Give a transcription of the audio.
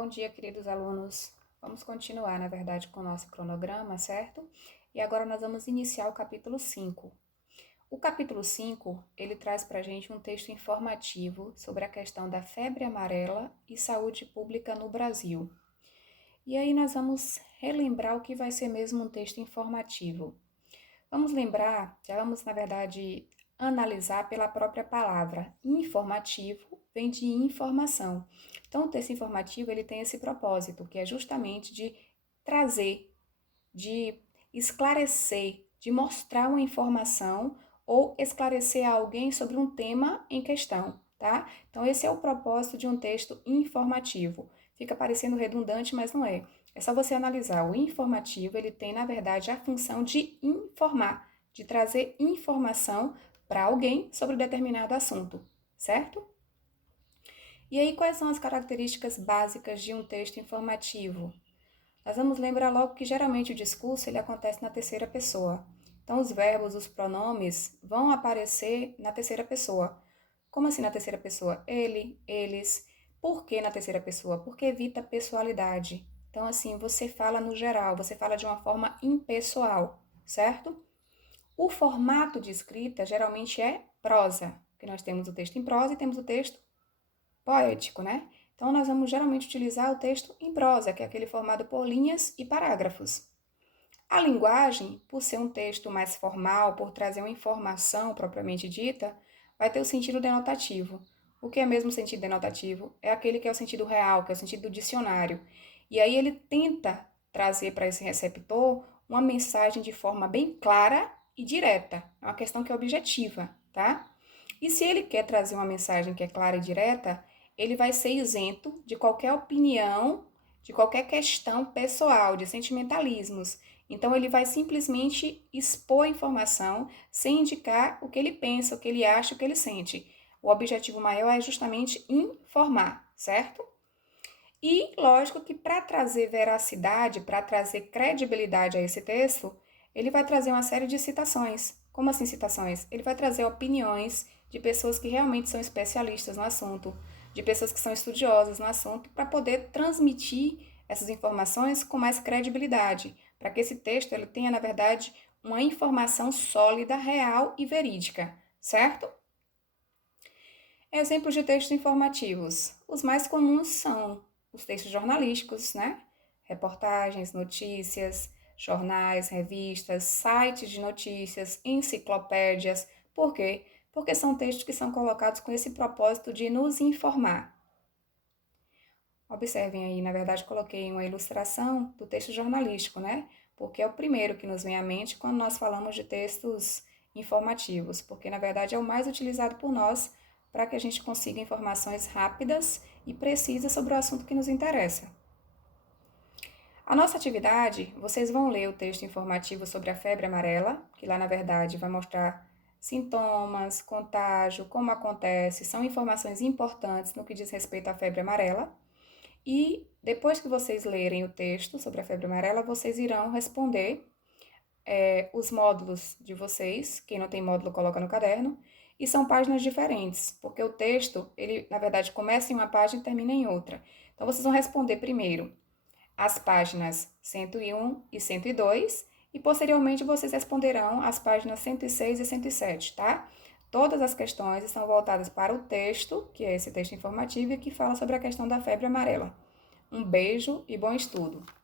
Bom dia, queridos alunos. Vamos continuar, na verdade, com o nosso cronograma, certo? E agora nós vamos iniciar o capítulo 5. O capítulo 5, ele traz para a gente um texto informativo sobre a questão da febre amarela e saúde pública no Brasil. E aí nós vamos relembrar o que vai ser mesmo um texto informativo. Vamos lembrar, já vamos, na verdade, analisar pela própria palavra. Informativo vem de informação. Então, o texto informativo ele tem esse propósito, que é justamente de trazer, de esclarecer, de mostrar uma informação ou esclarecer a alguém sobre um tema em questão, tá? Então, esse é o propósito de um texto informativo. Fica parecendo redundante, mas não é. É só você analisar. O informativo, ele tem, na verdade, a função de informar, de trazer informação para alguém sobre determinado assunto, certo? E aí, quais são as características básicas de um texto informativo? Nós vamos lembrar logo que geralmente o discurso ele acontece na terceira pessoa. Então, os verbos, os pronomes vão aparecer na terceira pessoa. Como assim na terceira pessoa? Ele, eles. Por que na terceira pessoa? Porque evita pessoalidade. Então, assim, você fala no geral, você fala de uma forma impessoal, certo? O formato de escrita geralmente é prosa, porque nós temos o texto em prosa e temos o texto poético, né? Então, nós vamos geralmente utilizar o texto em prosa, que é aquele formado por linhas e parágrafos. A linguagem, por ser um texto mais formal, por trazer uma informação propriamente dita, vai ter o sentido denotativo. O que é mesmo o sentido denotativo? É aquele que é o sentido real, que é o sentido do dicionário. E aí ele tenta trazer para esse receptor uma mensagem de forma bem clara e direta. É uma questão que é objetiva, tá? E se ele quer trazer uma mensagem que é clara e direta, ele vai ser isento de qualquer opinião, de qualquer questão pessoal, de sentimentalismos. Então, ele vai simplesmente expor a informação sem indicar o que ele pensa, o que ele acha, o que ele sente. O objetivo maior é justamente informar, certo? E, lógico que para trazer veracidade, para trazer credibilidade a esse texto, ele vai trazer uma série de citações. Como assim citações? Ele vai trazer opiniões de pessoas que realmente são especialistas no assunto, de pessoas que são estudiosas no assunto, para poder transmitir essas informações com mais credibilidade, para que esse texto ele tenha, na verdade, uma informação sólida, real e verídica, certo? Exemplos de textos informativos. Os mais comuns são os textos jornalísticos, né? Reportagens, notícias, jornais, revistas, sites de notícias, enciclopédias. Por quê? Porque são textos que são colocados com esse propósito de nos informar. Observem aí, na verdade, coloquei uma ilustração do texto jornalístico, né? Porque é o primeiro que nos vem à mente quando nós falamos de textos informativos, porque na verdade é o mais utilizado por nós para que a gente consiga informações rápidas e precisas sobre o assunto que nos interessa. A nossa atividade, vocês vão ler o texto informativo sobre a febre amarela, que lá na verdade vai mostrar sintomas, contágio, como acontece, são informações importantes no que diz respeito à febre amarela. E depois que vocês lerem o texto sobre a febre amarela, vocês irão responder os módulos de vocês. Quem não tem módulo, coloca no caderno. E são páginas diferentes, porque o texto, ele, na verdade, começa em uma página e termina em outra. Então, vocês vão responder primeiro as páginas 101 e 102 e, posteriormente, vocês responderão as páginas 106 e 107, tá? Todas as questões estão voltadas para o texto, que é esse texto informativo, e que fala sobre a questão da febre amarela. Um beijo e bom estudo!